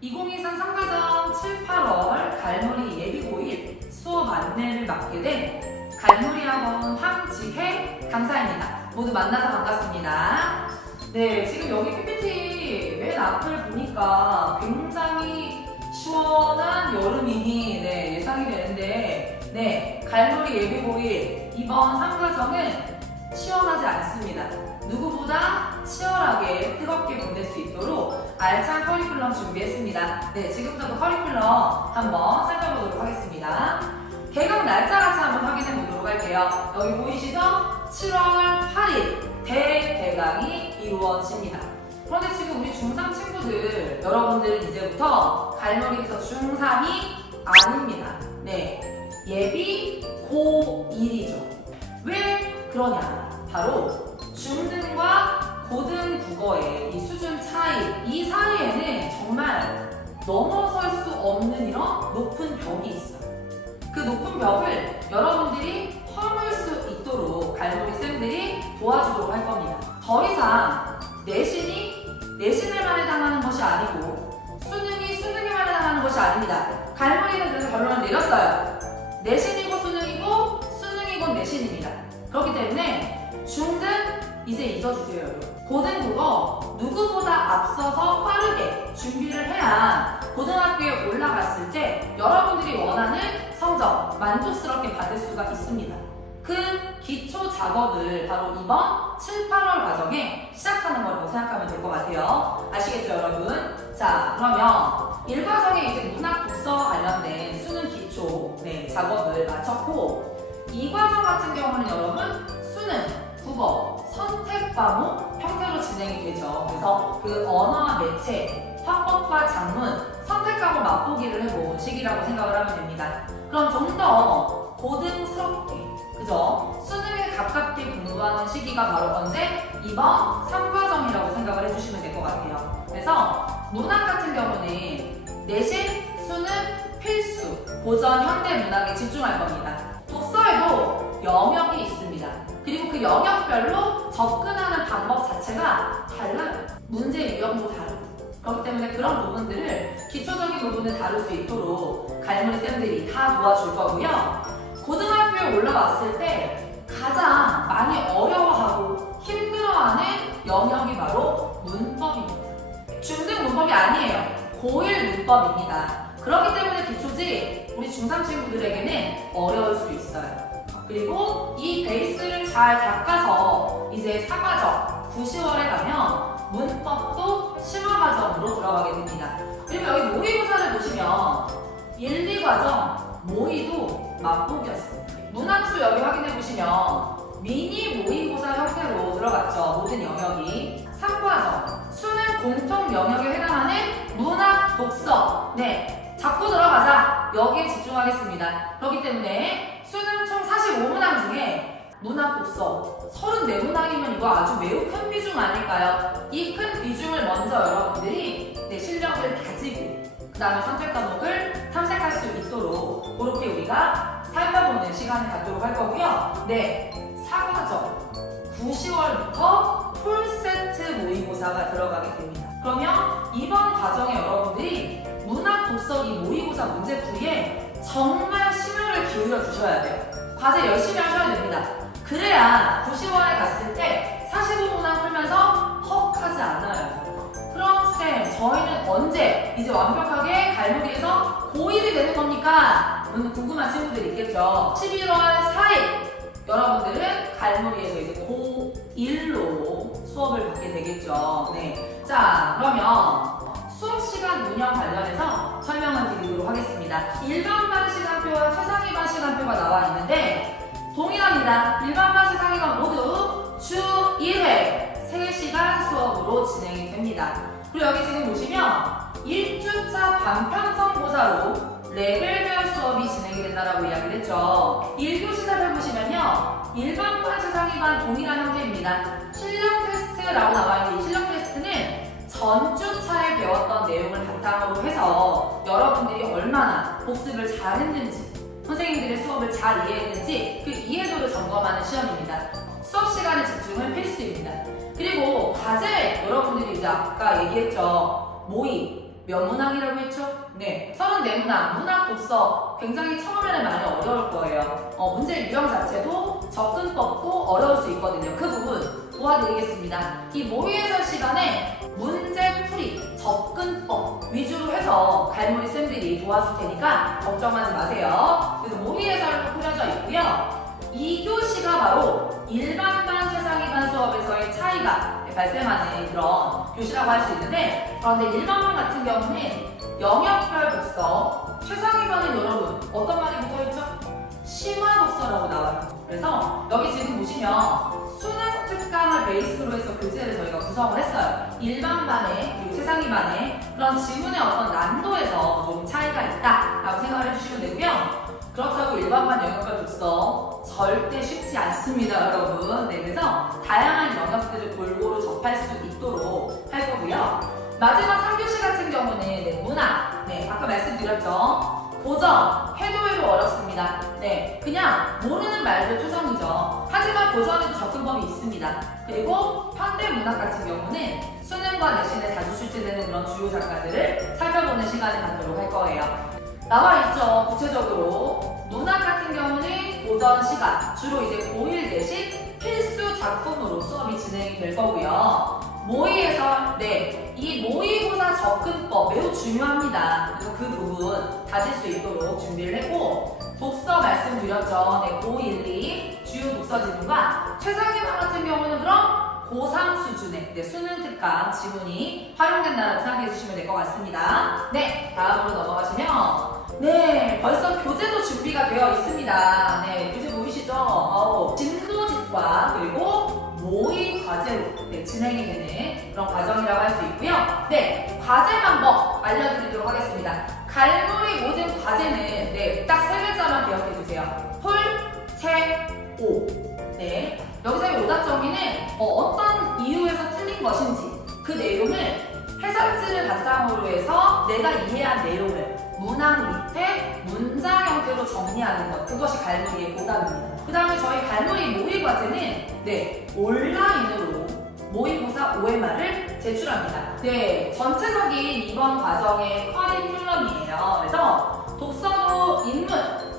2023 3과정 7, 8월 갈무리 예비고일 수업 안내를 맡게 된 갈무리학원 황지혜 강사입니다. 모두 만나서 반갑습니다. 네, 지금 여기 PPT 맨 앞을 보니까 굉장히 시원한 여름이 예상이 되는데 갈무리 예비고일 이번 3과정은 시원하지 않습니다. 누구보다 치열하게 뜨겁게 보낼 수 있도록 알찬 커리큘럼 준비했습니다. 지금부터 그 커리큘럼 한번 살펴보도록 하겠습니다. 개강 날짜 같이 한번 확인해 보도록 할게요. 여기 보이시죠? 7월 8일 대개강이 이루어집니다. 그런데 지금 우리 중3 친구들, 여러분들은 이제부터 갈무리에서 중3이 아닙니다. 예비 고1이죠. 왜 그러냐? 바로 중등과 고등 국어의 이 수준 차이, 이 사이에는 정말 넘어설 수 없는 이런 높은 벽이 있어요. 그 높은 벽을 여러분들이 허물 수 있도록 갈무리 쌤들이 도와주도록 할 겁니다. 더 이상 내신이 내신을만 해당하는 것이 아니고 수능이 수능에만 해당하는 것이 아닙니다. 갈무리는 그래서 결론을 내렸어요. 내신이고 수능이고 수능이고 내신입니다. 그렇기 때문에 중등 이제 잊어주세요. 고등 국어 누구보다 앞서서 빠르게 준비를 해야 고등학교에 올라갔을 때 여러분들이 원하는 성적 만족스럽게 받을 수가 있습니다. 그 기초 작업을 바로 이번 7, 8월 과정에 시작하는 거라고 생각하면 될 것 같아요. 아시겠죠, 여러분? 자, 그러면 1과정에 이제 문학 독서 관련된 수능 기초 작업을 마쳤고 2과정 같은 경우는 여러분 수능, 국어, 선택 과목 형태로 진행이 되죠. 그래서 그 언어와 매체, 화법과 작문, 선택 과목 맛보기를 해본 시기라고 생각을 하면 됩니다. 그럼 좀 더 고등스럽게, 그죠? 수능에 가깝게 공부하는 시기가 바로 언제? 이번 3과정이라고 생각을 해주시면 될 것 같아요. 그래서 문학 같은 경우는 내신, 수능, 필수, 고전, 현대 문학에 집중할 겁니다. 독서에도 영역이 있습니다. 그리고 그 영역별로 접근하는 방법 자체가 달라요. 문제 유형도 다르고. 그렇기 때문에 그런 부분들을 기초적인 부분을 다룰 수 있도록 갈무리 쌤들이 다 도와줄 거고요. 고등학교에 올라왔을 때 가장 많이 어려워하고 힘들어하는 영역이 바로 문법입니다. 중등 문법이 아니에요. 고1 문법입니다. 그렇기 때문에 기초지 우리 중3 친구들에게는 어려울 수 있어요. 그리고 이 베이스를 잘 닦아서 이제 4과정 9, 10월에 가면 문법도 심화 과정으로 들어가게 됩니다. 그리고 여기 모의고사를 보시면 1, 2과정 모의도 맛보기였습니다. 문학수 여기 확인해 보시면 미니 모의고사 형태로 들어갔죠. 모든 영역이. 3과정 수능 공통 영역에 해당하는 문학, 독서 잡고 들어가자. 여기에 집중하겠습니다. 그렇기 때문에 수능 총 45문항 중에 문학, 독서 34문항이면 이거 아주 매우 큰 비중 아닐까요? 이 큰 비중을 먼저 여러분들이 실력을 다지고 그 다음에 선택 과목을 탐색할 수 있도록 그렇게 우리가 살펴보는 시간을 갖도록 할 거고요. 4과정 9, 10월부터 풀세트 모의고사가 들어가게 됩니다. 그러면 이번 과정에 여러분들이 문학, 독서 이 모의고사 문제풀이에 정말 심혈을 기울여 주셔야 돼요. 과제 열심히 하셔야 됩니다. 그래야 9, 10월에 갔을 때 45문항 풀면서 헉 하지 않아요. 그럼 쌤, 저희는 언제 이제 완벽하게 갈무리에서 고1이 되는 겁니까? 궁금한 친구들이 있겠죠. 11월 4일 여러분들은 갈무리에서 이제 고1로 수업을 받게 되겠죠. 자, 그러면 수업 시간 운영 관련해서 설명을 드리도록 하겠습니다. 일반반 시간표와 최상위반 시간표가 나와 있는데 동일합니다. 일반반, 최상위반 모두 주 1회 3시간 수업으로 진행이 됩니다. 그리고 여기 지금 보시면 1주차 반편성고사로 레벨별 수업이 진행이 된다라고 이야기를 했죠. 1교시 살펴보시면요. 일반반, 최상위반 동일한 형태입니다. 실력 테스트라고 나와 있는데 이 실력 테스트는 전주차에 배웠던 내용을 바탕으로 해서 여러분들이 얼마나 복습을 잘했는지 선생님들의 수업을 잘 이해했는지 그 이해도를 점검하는 시험입니다. 수업 시간에 집중은 필수입니다. 그리고 과제 여러분들이 이제 아까 얘기했죠. 모의 몇 문항이라고 했죠? 네, 34문항, 문학 독서 굉장히 처음에는 많이 어려울 거예요. 문제 유형 자체도 접근법도 어려울 수 있거든요. 그 부분 도와드리겠습니다. 이 모의 해설 시간에 문제 풀이, 접근법 위주로 해서 갈무리 쌤들이 도와줄 테니까 걱정하지 마세요. 그래서 모의 해설도 꾸려져 있고요. 2교시가 바로 일반반, 최상위반 수업에서의 차이가 발생하는 그런 교시라고 할 수 있는데, 그런데 일반반 같은 경우는 영역별 독서, 최상위반은 여러분 어떤 말이 붙어있죠? 심화 독서라고 나와요. 그래서 여기 지금 보시면 수능 특강을 베이스로 해서 교재를 저희가 구성을 했어요. 일반반에 그리고 최상위반에 그런 지문의 어떤 난도에서 좀 차이가 있다라고 생각을 해주시면 되고요. 그렇다고 일반반 영역별 독서 절대 쉽지 않습니다, 여러분. 네, 그래서 다양한 영역들을 골고루 접할 수 있도록 할 거고요. 마지막 3교시 같은 경우는 문학, 아까 말씀드렸죠. 고전, 해도 어렵습니다. 그냥 모르는 말도 투성이죠. 하지만 고전에도 접근법이 있습니다. 그리고 현대문학 같은 경우는 수능과 내신에 자주 출제되는 그런 주요 작가들을 살펴보는 시간을 갖도록 할 거예요. 나와 있죠. 구체적으로 문학 같은 경우는 고전 시간, 주로 이제 고1 내신 필수 작품으로 수업이 진행이 될 거고요. 모의 해설, 이 모의고사 접근법 매우 중요합니다. 그래서 그 부분 다질 수 있도록 준비를 했고, 독서 말씀드렸죠. 고1, 2 주요 독서 지문과 최상위반 같은 경우는 그럼 고3 수준의 수능 특강 지문이 활용된다고 생각해 주시면 될 것 같습니다. 다음으로 넘어가시면 벌써 교재도 준비가 되어 있습니다. 교재 보이시죠? 진도집과 그리고 모의 과제로 진행이 되는 그런 과정이라고 할 수 있고요. 과제 방법 알려드리도록 하겠습니다. 갈무리 모든 과제는 딱 세 글자만 기억해 주세요. 풀, 채, 오. 여기서의 오답 정리는 어떤 이유에서 틀린 것인지 그 내용을 해설지를 바탕으로 해서 내가 이해한 내용을 문항 밑에 문장 형태로 정리하는 것, 그것이 갈무리의 오답입니다. 그 다음에 저희 갈무리 모의 과제는 온라인으로 모의고사 OMR을 제출합니다. 전체적인 이번 과정의 커리큘럼이에요. 그래서 독서도 인문,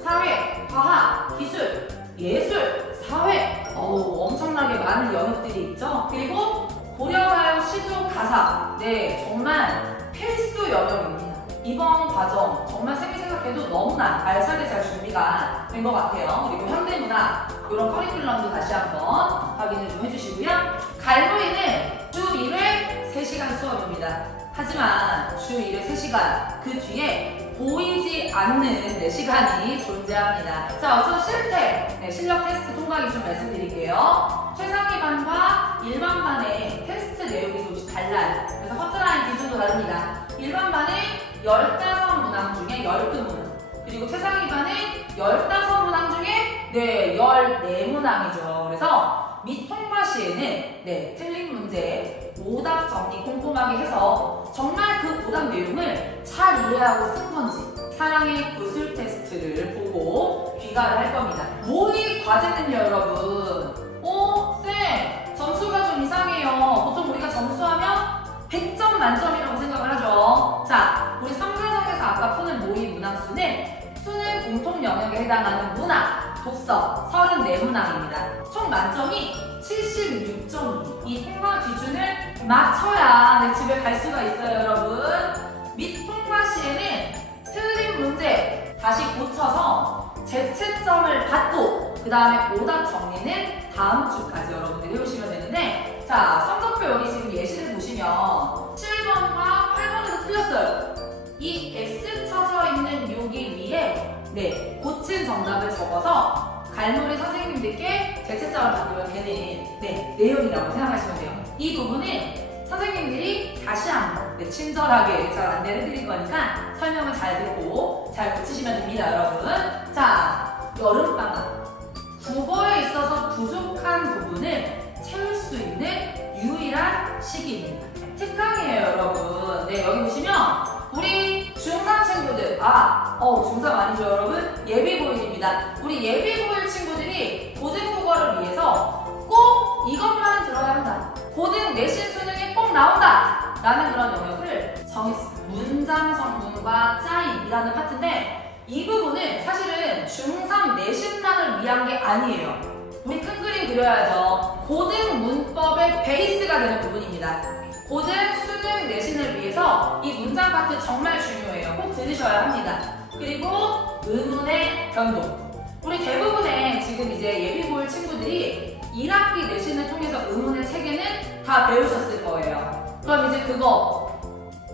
사회, 과학, 기술, 예술, 사회 엄청나게 많은 영역들이 있죠. 그리고 고려가요, 시조, 가사 정말 필수 영역입니다. 이번 과정 정말 쌤이 생각해도 너무나 알차게 잘 준비가 된 것 같아요. 그리고 현대문학 이런 커리큘럼도 다시 한번 확인을 좀 해주시고요. 갈무리는 주 1회 3시간 수업입니다. 하지만 주 1회 3시간 그 뒤에 보이지 않는 시간이 존재합니다. 자, 우선 실태, 실력 테스트 통과 기준 말씀드릴게요. 최상위반과 일반반의 테스트 내용이 조금씩 달라요. 그래서 커트라인 기준도 다릅니다. 일반반은 15문항 중에 12문항, 그리고 최상위반은 15문항 중에 14문항이죠. 그래서 미통과 시에는 틀린 문제 오답 정리 꼼꼼하게 해서 정말 그 오답 내용을 잘 이해하고 쓴 건지 사랑의 구술 테스트를 보고 귀가를 할 겁니다. 모의 과제는요, 여러분. 쌤, 점수가 좀 이상해요. 보통 우리가 점수하면 100점 만점이라고 생각을 하죠. 자, 우리 3과정에서 아까 푸는 모의 문항수는 수능 공통 영역에 해당하는 문학, 독서 34문항입니다. 총 만점이 76.2. 이 통과 기준을 맞춰야 내 집에 갈 수가 있어요, 여러분. 미통과 시에는 틀린 문제 다시 고쳐서 재채점을 받고 그 다음에 오답 정리는 다음 주까지 여러분들이 해오시면 되는데, 자, 성적표 여기 지금 예시를 보시면 7번과 8번에서 틀렸어요. 이 X 쳐져 있는 여기 위에 고친 정답을 적어서 갈무리 선생님들께 재채점을 받으면 되는 내용이라고 생각하시면 돼요. 이 부분은 선생님들이 다시 한번 친절하게 잘 안내를 해드릴 거니까 설명을 잘 듣고 잘 고치시면 됩니다, 여러분. 자, 여름방학. 국어에 있어서 부족한 부분을 채울 수 있는 유일한 시기입니다. 특강이에요, 여러분. 여기 보시면 우리 중3 친구들, 중3 아니죠, 여러분? 예비고1입니다. 우리 예비고1 친구들이 고등국어를 위해서 꼭 이것만 들어야 한다. 고등 내신 수능에 꼭 나온다. 라는 그런 영역을 정했어요. 문장 성분과 짜임이라는 파트인데 이 부분은 사실은 중3 내신만을 위한 게 아니에요. 우리 큰 그림 그려야죠. 고등 문법의 베이스가 되는 부분입니다. 고등 수능 내신을 위해서 이 문장 파트 정말 중요해요. 꼭 들으셔야 합니다. 그리고 의문의 변동. 우리 대부분의 지금 이제 예비고일 친구들이 1학기 내신을 통해서 의문의 체계는 다 배우셨을 거예요. 그럼 이제 그거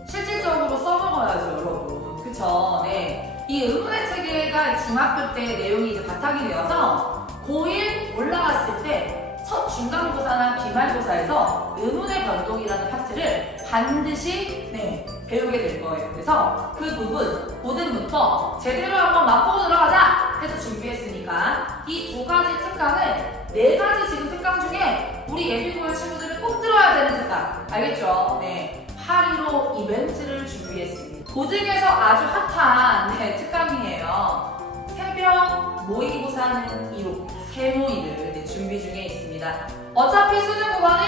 실질적으로 써먹어야죠, 여러분. 그쵸? 네. 이 의문의 체계가 중학교 때 내용이 이제 바탕이 되어서 고1 올라갔을 때 첫 중간고사나 기말고사에서 의문의 변동이라는 파트를 반드시 배우게 될 거예요. 그래서 그 부분, 고등 문법 제대로 한번 맛보고 들어가자 해서 준비했으니까 이 두 가지 특강은 네 가지 지금 특강 중에 우리 예비고일 친구들은 꼭 들어야 되는 특강. 알겠죠? 네. 8.15 이벤트를 준비했습니다. 고등에서 아주 핫한 특강이에요. 새벽 모의고사는 이로 세모의를 준비 중에 있습니다. 어차피 수능 국어는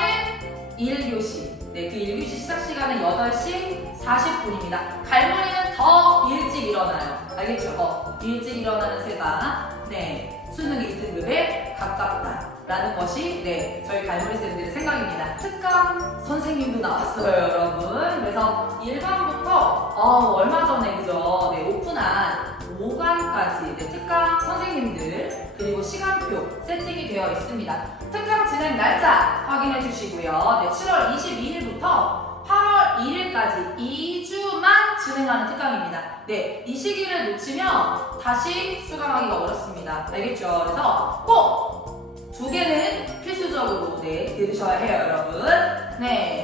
1교시. 그 1교시 시작 시간은 8시 40분입니다. 갈머리는 더 일찍 일어나요. 알겠죠? 일찍 일어나는 새가 수능 1등급에 가깝다라는 것이 저희 갈머리 쌤들의 생각입니다. 특강 선생님도 나왔어요, 여러분. 그래서 1강부터 얼마 전에 그죠? 오픈한 5강까지 특강 선생님들 그리고 시간표 세팅이 되어 있습니다. 특강 진행 날짜 확인해 주시고요. 7월 22일부터 8월 1일까지 2주만 진행하는 특강입니다. 이 시기를 놓치면 다시 수강하기가 어렵습니다. 알겠죠? 그래서 꼭 두 개는 필수적으로 들으셔야 해요, 여러분.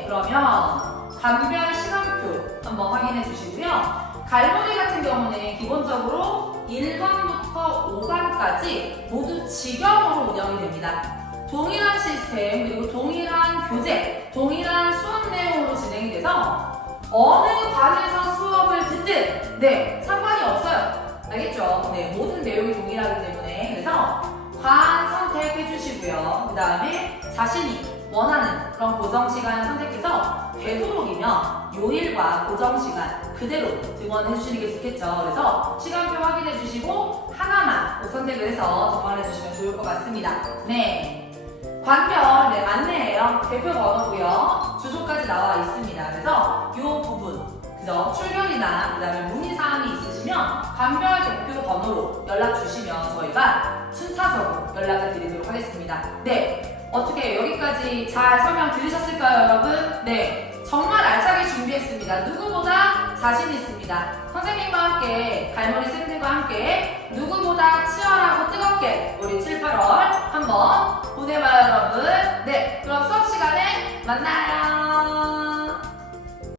그러면 강별 시간표 한번 확인해 주시고요. 갈머리 같은 경우는 기본적으로 1강부터 5강까지 모두 직영으로 운영이 됩니다. 동일한 시스템 그리고 동일한 교재, 동일한 수업 내용으로 진행이 돼서 어느 반에서 수업을 듣든 상관이 없어요. 알겠죠? 모든 내용이 동일하기 때문에 그래서 반 선택해 주시고요. 그 다음에 자신이 원하는 그런 고정시간을 선택해서 되도록이면 요일과 고정시간 그대로 등원해 주시는 게 좋겠죠. 그래서 시간표 확인해 주시고 하나만 선택을 해서 정원해 주시면 좋을 것 같습니다. 관별 안내예요. 대표 번호고요. 주소까지 나와 있습니다. 그래서 이 부분 그죠? 출결이나 그 다음에 문의사항이 있으시면 관별 대표 번호로 연락 주시면 저희가 순차적으로 연락을 드리도록 하겠습니다. 어떻게 여기까지 잘 설명 들으셨을까요, 여러분? 정말 알차게 준비했습니다. 누구보다 자신 있습니다. 선생님과 함께, 갈머리 쌤들과 함께 누구보다 치열하고 뜨겁게 우리 7, 8월 한번 보내봐요, 여러분. 그럼 수업 시간에 만나요.